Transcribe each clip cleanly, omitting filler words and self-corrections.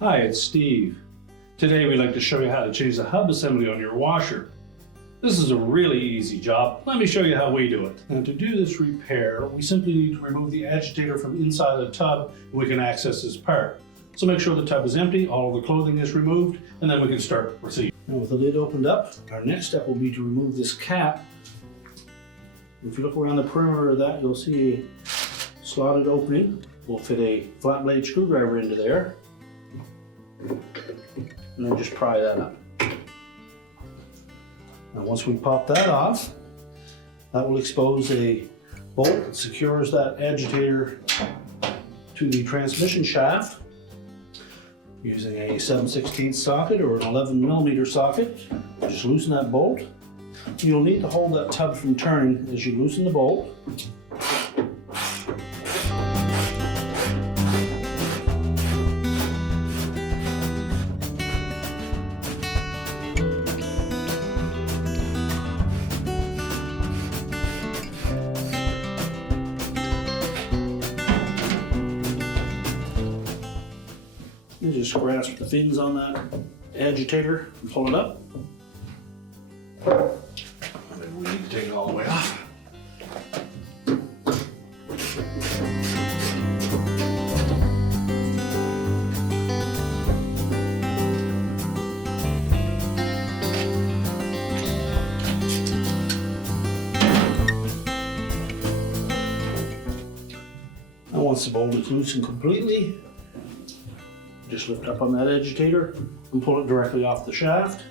Hi, it's Steve. Today we'd like to show you how to change the hub assembly on your washer. This is a really easy job. Let me show you how we do it. Now to do this repair, we simply need to remove the agitator from inside the tub and we can access this part. So make sure the tub is empty, all of the clothing is removed, and then we can start the procedure. Now with the lid opened up, our next step will be to remove this cap. If you look around the perimeter of that, you'll see a slotted opening. We'll fit a flat blade screwdriver into there, and then just pry that up. Now once we pop that off, that will expose a bolt that secures that agitator to the transmission shaft using a 7/16 socket or an 11mm socket. Just loosen that bolt. You'll need to hold that tub from turning as you loosen the bolt. You just grasp the fins on that agitator and pull it up. Maybe we need to take it all the way off. Now once the bolt is loosened completely, just lift up on that agitator and pull it directly off the shaft.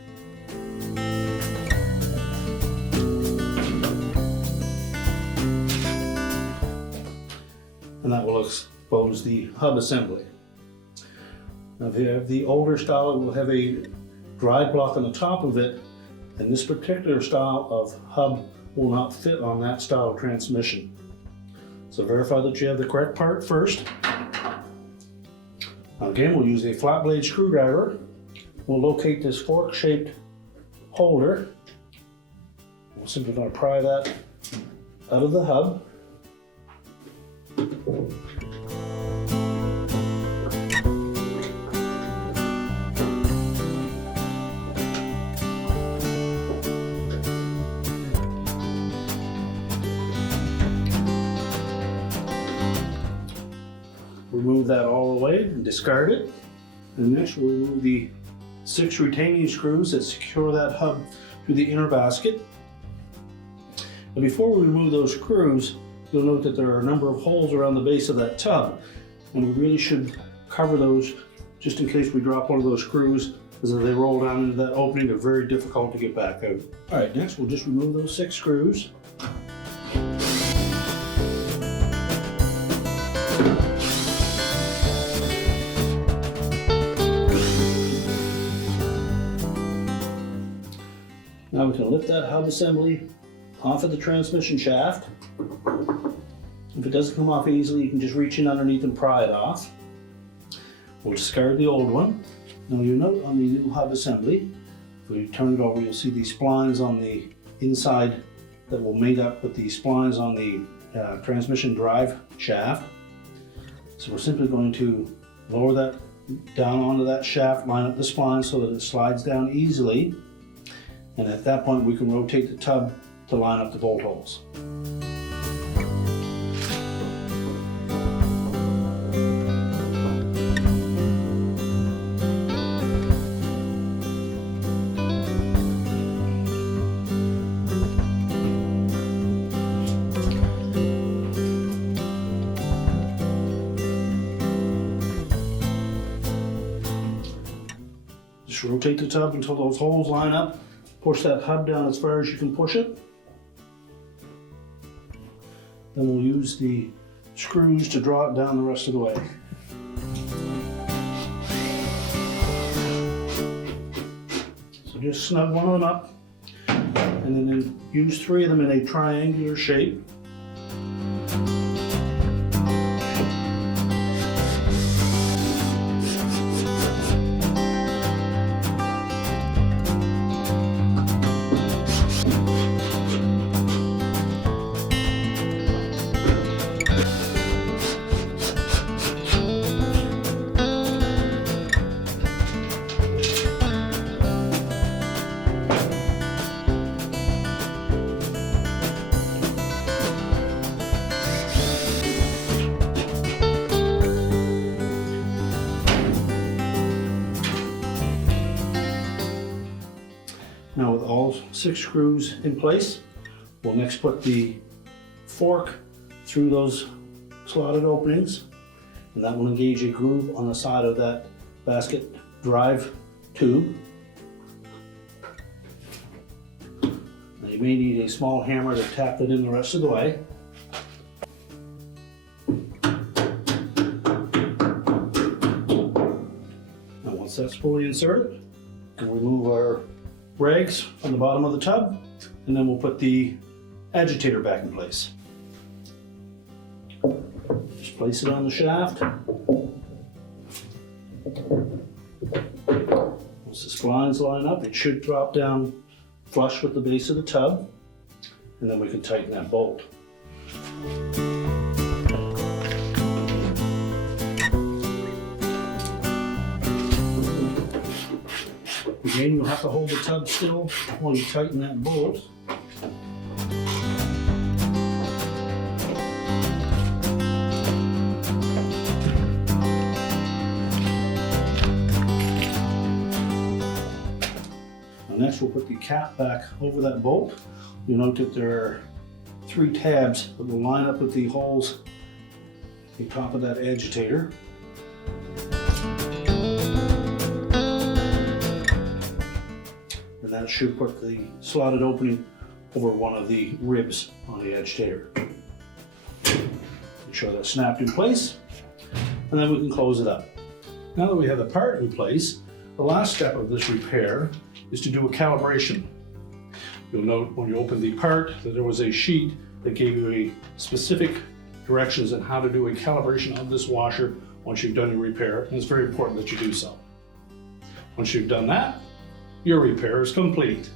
And that will expose the hub assembly. Now if you have the older style, it will have a drive block on the top of it, and this particular style of hub will not fit on that style of transmission. So verify that you have the correct part first. Again, we'll use a flat blade screwdriver. We'll locate this fork-shaped holder. We're simply going to pry that out of the hub. Remove that all the way and discard it. And next we'll remove the 6 retaining screws that secure that hub to the inner basket. But before we remove those screws, you'll note that there are a number of holes around the base of that tub, and we really should cover those just in case we drop one of those screws, because if they roll down into that opening, they're very difficult to get back out. All right, next we'll just remove those 6 screws. Now we can lift that hub assembly off of the transmission shaft. If it doesn't come off easily, you can just reach in underneath and pry it off. We'll discard the old one. Now you'll note on the new hub assembly, if we turn it over, you'll see these splines on the inside that will mate up with the splines on the transmission drive shaft. So we're simply going to lower that down onto that shaft, line up the spline so that it slides down easily. And at that point, we can rotate the tub to line up the bolt holes. Just rotate the tub until those holes line up. Push that hub down as far as you can push it. Then we'll use the screws to draw it down the rest of the way. So just snug one of them up, and then use 3 of them in a triangular shape. 6 screws in place. We'll next put the fork through those slotted openings, and that will engage a groove on the side of that basket drive tube. Now you may need a small hammer to tap it in the rest of the way. Now once that's fully inserted, we'll remove our rags from the bottom of the tub, and then we'll put the agitator back in place. Just place it on the shaft. Once the splines line up, it should drop down flush with the base of the tub, and then we can tighten that bolt. Again, you'll have to hold the tub still while you tighten that bolt. Next, we'll put the cap back over that bolt. You'll note that there are 3 tabs that will line up with the holes at the top of that agitator. And that should put the slotted opening over one of the ribs on the agitator. Make sure that's snapped in place, and then we can close it up. Now that we have the part in place, the last step of this repair is to do a calibration. You'll note when you open the part that there was a sheet that gave you a specific directions on how to do a calibration of this washer once you've done your repair, and it's very important that you do so. Once you've done that, your repair is complete.